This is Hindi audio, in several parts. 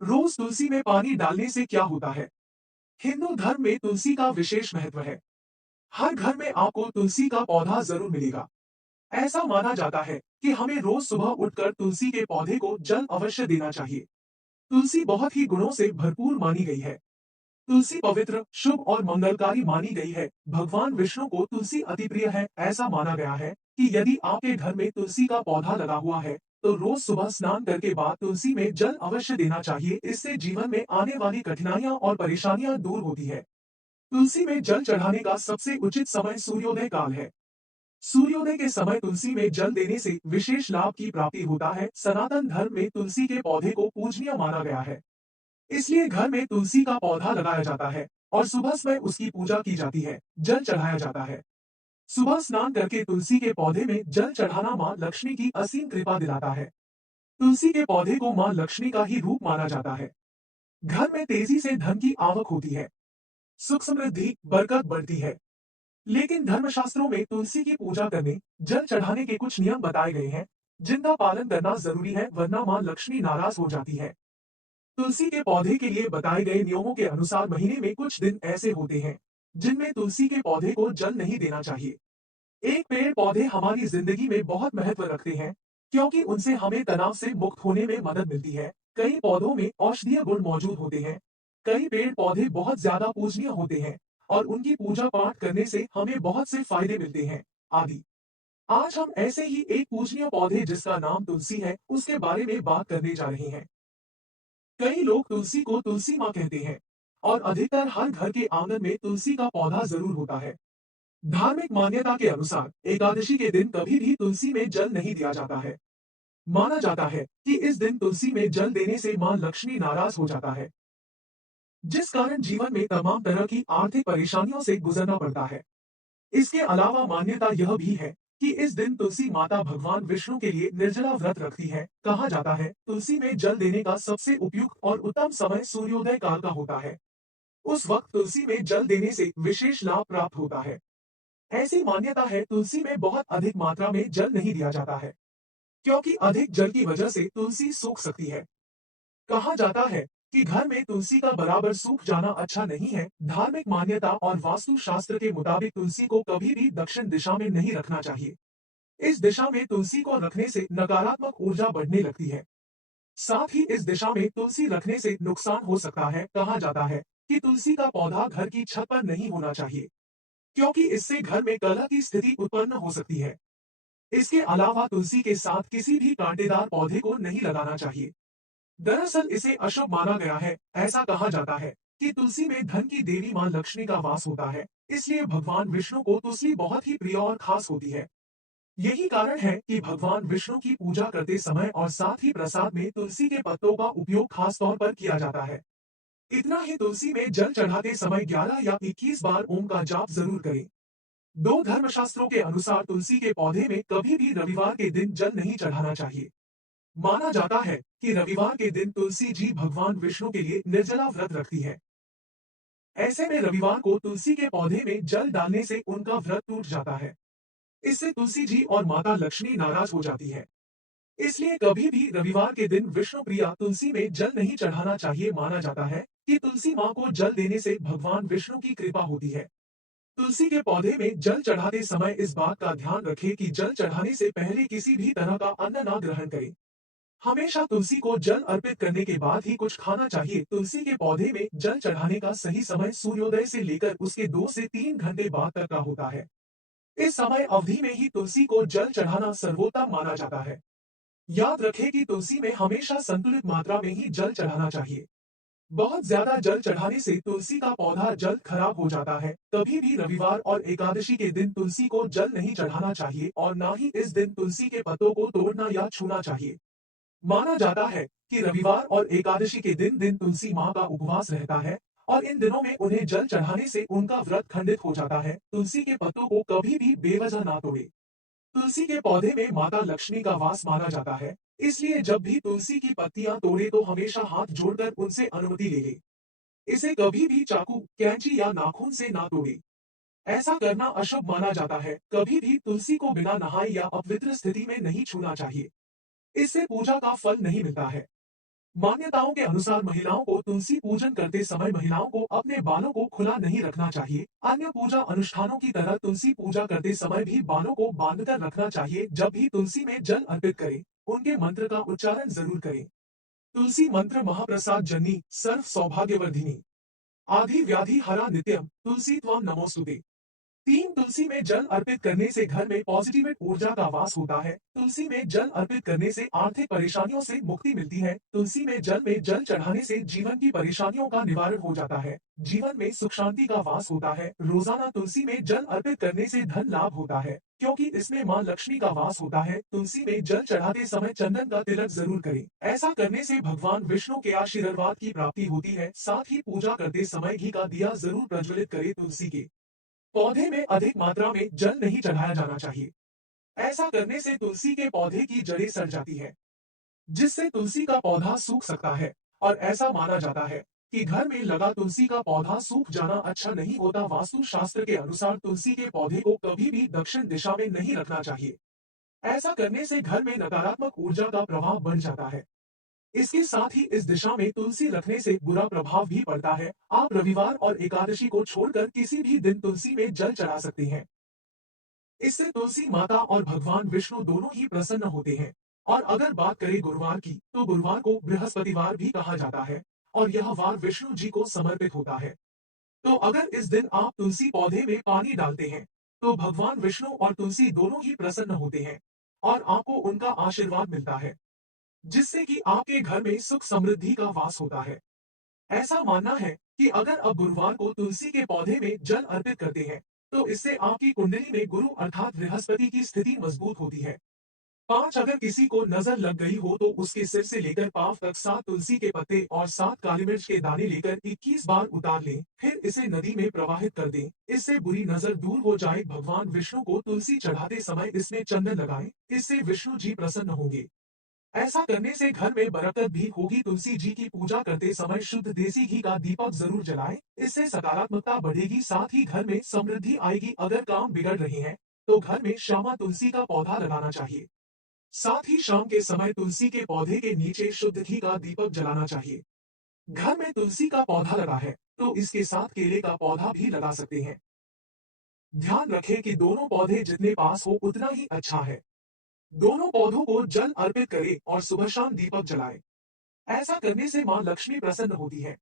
रोज तुलसी में पानी डालने से क्या होता है? हिंदू धर्म में तुलसी का विशेष महत्व है। हर घर में आपको तुलसी का पौधा जरूर मिलेगा। ऐसा माना जाता है कि हमें रोज सुबह उठकर तुलसी के पौधे को जल अवश्य देना चाहिए। तुलसी बहुत ही गुणों से भरपूर मानी गई है। तुलसी पवित्र, शुभ और मंगलकारी मानी गई है। भगवान विष्णु को तुलसी अति प्रिय है। ऐसा माना गया है कि यदि आपके घर में तुलसी का पौधा लगा हुआ है, तो रोज सुबह स्नान करके बाद तुलसी में जल अवश्य देना चाहिए। इससे जीवन में आने वाली कठिनाइयां और परेशानियां दूर होती है। तुलसी में जल चढ़ाने का सबसे उचित समय सूर्योदय काल है। सूर्योदय के समय तुलसी में जल देने से विशेष लाभ की प्राप्ति होता है। सनातन धर्म में तुलसी के पौधे को पूजनीय माना गया है। इसलिए घर में तुलसी का पौधा लगाया जाता है और सुबह समय उसकी पूजा की जाती है, जल चढ़ाया जाता है। सुबह स्नान करके तुलसी के पौधे में जल चढ़ाना मां लक्ष्मी की असीम कृपा दिलाता है। तुलसी के पौधे को मां लक्ष्मी का ही रूप माना जाता है। घर में तेजी से धन की आवक होती है, सुख समृद्धि बरकत बढ़ती है। लेकिन धर्मशास्त्रों में तुलसी की पूजा करने, जल चढ़ाने के कुछ नियम बताए गए हैं, जिनका पालन करना जरूरी है, वरना मां लक्ष्मी नाराज हो जाती है। तुलसी के पौधे के लिए बताए गए नियमों के अनुसार महीने में कुछ दिन ऐसे होते हैं जिनमें तुलसी के पौधे को जल नहीं देना चाहिए। एक पेड़ पौधे हमारी जिंदगी में बहुत महत्व रखते हैं, क्योंकि उनसे हमें तनाव से मुक्त होने में मदद मिलती है। कई पौधों में औषधीय गुण मौजूद होते हैं। कई पेड़ पौधे बहुत ज्यादा पूजनीय होते हैं और उनकी पूजा पाठ करने से हमें बहुत से फायदे मिलते हैं, आदि। आज हम ऐसे ही एक पूजनीय पौधे जिसका नाम तुलसी है, उसके बारे में बात करने जा रहे हैं। कई लोग तुलसी को तुलसी माँ कहते हैं और अधिकतर हर घर के आंगन में तुलसी का पौधा जरूर होता है। धार्मिक मान्यता के अनुसार एकादशी के दिन कभी भी तुलसी में जल नहीं दिया जाता है। माना जाता है कि इस दिन तुलसी में जल देने से मां लक्ष्मी नाराज हो जाता है, जिस कारण जीवन में तमाम तरह की आर्थिक परेशानियों से गुजरना पड़ता है। इसके अलावा मान्यता यह भी है कि इस दिन तुलसी माता भगवान विष्णु के लिए निर्जला व्रत रखती है। कहा जाता है तुलसी में जल देने का सबसे उपयुक्त और उत्तम समय सूर्योदय काल का होता है। उस वक्त तुलसी में जल देने से विशेष लाभ प्राप्त होता है। ऐसी मान्यता है तुलसी में बहुत अधिक मात्रा में जल नहीं दिया जाता है, क्योंकि अधिक जल की वजह से तुलसी सूख सकती है। कहा जाता है कि घर में तुलसी का बराबर सूख जाना अच्छा नहीं है। धार्मिक मान्यता और वास्तु शास्त्र के मुताबिक तुलसी को कभी भी दक्षिण दिशा में नहीं रखना चाहिए। इस दिशा में तुलसी को रखने से नकारात्मक ऊर्जा बढ़ने लगती है। साथ ही इस दिशा में तुलसी रखने से नुकसान हो सकता है। कहा जाता है कि तुलसी का पौधा घर की छत पर नहीं होना चाहिए, क्योंकि इससे घर में कलह की स्थिति उत्पन्न हो सकती है। इसके अलावा तुलसी के साथ किसी भी कांटेदार पौधे को नहीं लगाना चाहिए। दरअसल इसे अशुभ माना गया है। ऐसा कहा जाता है कि तुलसी में धन की देवी मां लक्ष्मी का वास होता है, इसलिए भगवान विष्णु को तुलसी बहुत ही प्रिय और खास होती है। यही कारण है कि भगवान विष्णु की पूजा करते समय और साथ ही प्रसाद में तुलसी के पत्तों का उपयोग खास तौर पर किया जाता है। इतना ही, तुलसी में जल चढ़ाते समय 11 या 21 बार ओम का जाप जरूर करें। दो धर्मशास्त्रों के अनुसार तुलसी के पौधे में कभी भी रविवार के दिन जल नहीं चढ़ाना चाहिए। माना जाता है कि रविवार के दिन तुलसी जी भगवान विष्णु के लिए निर्जला व्रत रखती है। ऐसे में रविवार को तुलसी के पौधे में जल डालने से उनका व्रत टूट जाता है। इससे तुलसी जी और माता लक्ष्मी नाराज हो जाती है। इसलिए कभी भी रविवार के दिन विष्णु प्रिया तुलसी में जल नहीं चढ़ाना चाहिए। माना जाता है कि तुलसी माँ को जल देने से भगवान विष्णु की कृपा होती है। तुलसी के पौधे में जल चढ़ाते समय इस बात का ध्यान रखें कि जल चढ़ाने से पहले किसी भी तरह का अन्न ना ग्रहण करें। हमेशा तुलसी को जल अर्पित करने के बाद ही कुछ खाना चाहिए। तुलसी के पौधे में जल चढ़ाने का सही समय सूर्योदय से लेकर उसके 2 से 3 घंटे बाद तक का होता है। इस समय अवधि में ही तुलसी को जल चढ़ाना सर्वोत्तम माना जाता है। याद रखें कि तुलसी में हमेशा संतुलित मात्रा में ही जल चढ़ाना चाहिए। बहुत ज्यादा जल चढ़ाने से तुलसी का पौधा जल्द खराब हो जाता है। कभी भी रविवार और एकादशी के दिन तुलसी को जल नहीं चढ़ाना चाहिए और ना ही इस दिन तुलसी के पत्तों को तोड़ना या छूना चाहिए। माना जाता है कि रविवार और एकादशी के दिन तुलसी माँ का उपवास रहता है और इन दिनों में उन्हें जल चढ़ाने से उनका व्रत खंडित हो जाता है। तुलसी के पत्तों को कभी भी बेवजह ना तोड़े। तुलसी के पौधे में माता लक्ष्मी का वास माना जाता है, इसलिए जब भी तुलसी की पत्तियां तोड़े तो हमेशा हाथ जोड़कर उनसे अनुमति ले ले। इसे कभी भी चाकू, कैंची या नाखून से ना तोड़े। ऐसा करना अशुभ माना जाता है। कभी भी तुलसी को बिना नहाए या अपवित्र स्थिति में नहीं छूना चाहिए। इससे पूजा का फल नहीं मिलता है। मान्यताओं के अनुसार महिलाओं को तुलसी पूजन करते समय महिलाओं को अपने बालों को खुला नहीं रखना चाहिए। अन्य पूजा अनुष्ठानों की तरह तुलसी पूजा करते समय भी बालों को बांधकर रखना चाहिए। जब भी तुलसी में जल अर्पित करें, उनके मंत्र का उच्चारण जरूर करें। तुलसी मंत्र महाप्रसाद जन्नी सर्व सौभाग्यवर्धिनी आधि व्याधि हरा नित्यम तुलसी त्वं नमोस्तुते। तीन तुलसी में जल अर्पित करने से घर में पॉजिटिव ऊर्जा का वास होता है। तुलसी में जल अर्पित करने से आर्थिक परेशानियों से मुक्ति मिलती है। तुलसी में जल चढ़ाने से जीवन की परेशानियों का निवारण हो जाता है। जीवन में सुख शांति का वास होता है। रोजाना तुलसी में जल अर्पित करने से धन लाभ होता है, क्योंकि इसमें मां लक्ष्मी का वास होता है। तुलसी में जल चढ़ाते समय चंदन का तिलक जरूर करें। ऐसा करने से भगवान विष्णु के आशीर्वाद की प्राप्ति होती है। साथ ही पूजा करते समय घी का दिया जरूर प्रज्वलित करें। तुलसी के पौधे में अधिक मात्रा में जल नहीं चढ़ाया जाना चाहिए। ऐसा करने से तुलसी के पौधे की जड़ें सड़ जाती है, जिससे तुलसी का पौधा सूख सकता है। और ऐसा माना जाता है कि घर में लगा तुलसी का पौधा सूख जाना अच्छा नहीं होता। वास्तु शास्त्र के अनुसार तुलसी के पौधे को कभी भी दक्षिण दिशा में नहीं रखना चाहिए। ऐसा करने से घर में नकारात्मक ऊर्जा का प्रभाव बढ़ जाता है। इसके साथ ही इस दिशा में तुलसी रखने से बुरा प्रभाव भी पड़ता है। आप रविवार और एकादशी को छोड़कर किसी भी दिन तुलसी में जल चढ़ा सकते हैं। इससे तुलसी माता और भगवान विष्णु दोनों ही प्रसन्न होते हैं। और अगर बात करें गुरुवार की, तो गुरुवार को बृहस्पतिवार भी कहा जाता है और यह वार विष्णु जी को समर्पित होता है। तो अगर इस दिन आप तुलसी पौधे में पानी डालते हैं, तो भगवान विष्णु और तुलसी दोनों ही प्रसन्न होते हैं और आपको उनका आशीर्वाद मिलता है, जिससे कि आपके घर में सुख समृद्धि का वास होता है। ऐसा मानना है कि अगर आप गुरुवार को तुलसी के पौधे में जल अर्पित करते हैं, तो इससे आपकी कुंडली में गुरु अर्थात बृहस्पति की स्थिति मजबूत होती है। 5 अगर किसी को नजर लग गई हो तो उसके सिर से लेकर पांव तक 7 तुलसी के पत्ते और 7 काली मिर्च के दाने लेकर 21 बार उतार लें, फिर इसे नदी में प्रवाहित कर दें। इससे बुरी नजर दूर हो जाए। भगवान विष्णु को तुलसी चढ़ाते समय इसमें चंदन लगाएं, इससे विष्णु जी प्रसन्न होंगे। ऐसा करने से घर में बरकत भी होगी। तुलसी जी की पूजा करते समय शुद्ध देसी घी का दीपक जरूर जलाएं, इससे सकारात्मकता बढ़ेगी। साथ ही घर में समृद्धि आएगी। अगर काम बिगड़ रहे हैं, तो घर में श्यामा तुलसी का पौधा लगाना चाहिए। साथ ही शाम के समय तुलसी के पौधे के नीचे शुद्ध घी का दीपक जलाना चाहिए। घर में तुलसी का पौधा लगा है, तो इसके साथ केले का पौधा भी लगा सकते हैं। ध्यान रखें कि दोनों पौधे जितने पास हो उतना ही अच्छा है। दोनों पौधों को जल अर्पित करें और सुबह शाम दीपक जलाएं। ऐसा करने से मां लक्ष्मी प्रसन्न होती है।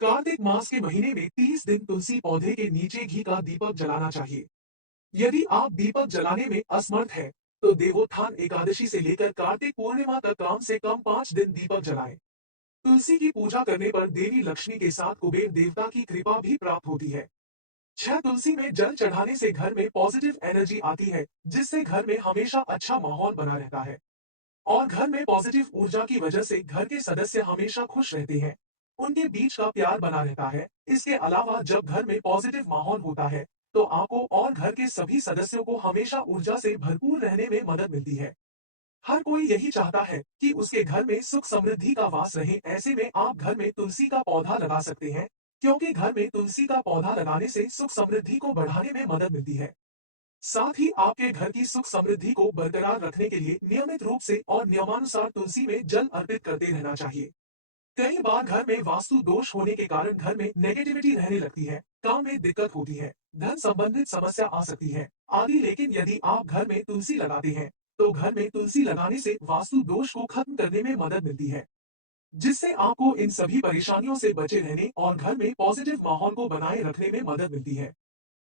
कार्तिक मास के महीने में 30 दिन तुलसी पौधे के नीचे घी का दीपक जलाना चाहिए। यदि आप दीपक जलाने में असमर्थ है, तो देवोत्थान एकादशी से लेकर कार्तिक पूर्णिमा तक कम से कम 5 दिन दीपक जलाएं। तुलसी की पूजा करने पर देवी लक्ष्मी के साथ कुबेर देवता की कृपा भी प्राप्त होती है। 6 तुलसी में जल चढ़ाने से घर में पॉजिटिव एनर्जी आती है, जिससे घर में हमेशा अच्छा माहौल बना रहता है और घर में पॉजिटिव ऊर्जा की वजह से घर के सदस्य हमेशा खुश रहते हैं। उनके बीच का प्यार बना रहता है। इसके अलावा जब घर में पॉजिटिव माहौल होता है, तो आपको और घर के सभी सदस्यों को हमेशा ऊर्जा से भरपूर रहने में मदद मिलती है। हर कोई यही चाहता है कि उसके घर में सुख समृद्धि का वास रहे। ऐसे में आप घर में तुलसी का पौधा लगा सकते हैं, क्योंकि घर में तुलसी का पौधा लगाने से सुख समृद्धि को बढ़ाने में मदद मिलती है। साथ ही आपके घर की सुख समृद्धि को बरकरार रखने के लिए नियमित रूप से और नियमानुसार तुलसी में जल अर्पित करते रहना चाहिए। कई बार घर में वास्तु दोष होने के कारण घर में नेगेटिविटी रहने लगती है, काम में दिक्कत होती है, धन संबंधित समस्या आ सकती है आदि। लेकिन यदि आप घर में तुलसी लगाते हैं, तो घर में तुलसी लगाने से वास्तु दोष को खत्म करने में मदद मिलती है, जिससे आपको इन सभी परेशानियों से बचे रहने और घर में पॉजिटिव माहौल को बनाए रखने में मदद मिलती है।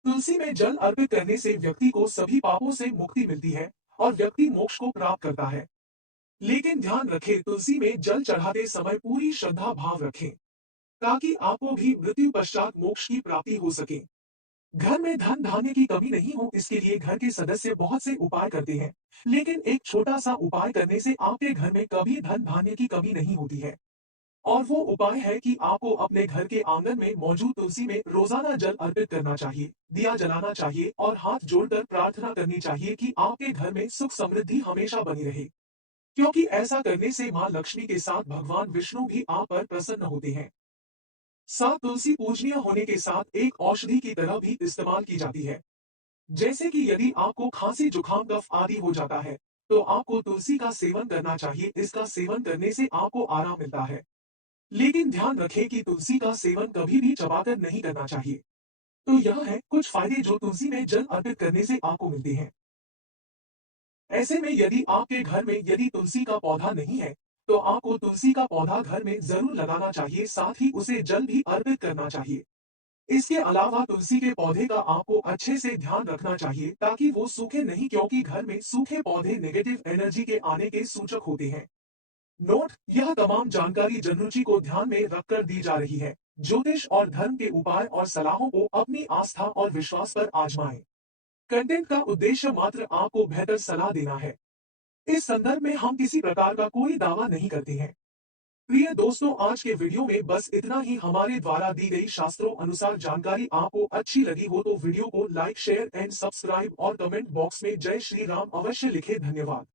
तुलसी में जल अर्पित करने से व्यक्ति को सभी पापों से मुक्ति मिलती है और व्यक्ति मोक्ष को प्राप्त करता है। लेकिन ध्यान रखें, तुलसी में जल चढ़ाते समय पूरी श्रद्धा भाव रखें, ताकि आपको भी मृत्यु पश्चात मोक्ष की प्राप्ति हो सके। घर में धन धान्य की कमी नहीं हो, इसके लिए घर के सदस्य बहुत से उपाय करते हैं, लेकिन एक छोटा सा उपाय करने से आपके घर में कभी धन धान्य की कमी नहीं होती है। और वो उपाय है कि आपको अपने घर के आंगन में मौजूद तुलसी में रोजाना जल अर्पित करना चाहिए, दिया जलाना चाहिए और हाथ जोड़कर प्रार्थना करनी चाहिए कि आपके घर में सुख समृद्धि हमेशा बनी रहे, क्योंकि ऐसा करने से मां लक्ष्मी के साथ भगवान विष्णु भी आप पर प्रसन्न होते हैं। साथ तुलसी पूजनीय होने के साथ एक औषधि की तरह भी इस्तेमाल की जाती है। जैसे कि यदि आपको खांसी जुकाम कफ आदि हो जाता है, तो आपको तुलसी का सेवन करना चाहिए। इसका सेवन करने से आपको आराम मिलता है। लेकिन ध्यान रखें कि तुलसी का सेवन कभी भी चबाकर नहीं करना चाहिए। तो यह है कुछ फायदे जो तुलसी में जल अर्पित करने से आपको मिलते हैं। ऐसे में यदि आपके घर में यदि तुलसी का पौधा नहीं है, तो आपको तुलसी का पौधा घर में जरूर लगाना चाहिए, साथ ही उसे जल भी अर्पित करना चाहिए। इसके अलावा तुलसी के पौधे का आपको अच्छे से ध्यान रखना चाहिए ताकि वो सूखे नहीं, क्योंकि घर में सूखे पौधे नेगेटिव एनर्जी के आने के सूचक होते हैं। नोट: यह तमाम जानकारी जनरुचि को ध्यान में रखकर दी जा रही है। ज्योतिष और धर्म के उपाय और सलाहों को अपनी आस्था और विश्वास पर आजमाएं। कंटेंट का उद्देश्य मात्र आपको बेहतर सलाह देना है। इस संदर्भ में हम किसी प्रकार का कोई दावा नहीं करते हैं। प्रिय दोस्तों, आज के वीडियो में बस इतना ही। हमारे द्वारा दी गई शास्त्रों अनुसार जानकारी आपको अच्छी लगी हो तो वीडियो को लाइक, शेयर एंड सब्सक्राइब और कमेंट बॉक्स में जय श्री राम अवश्य लिखें। धन्यवाद।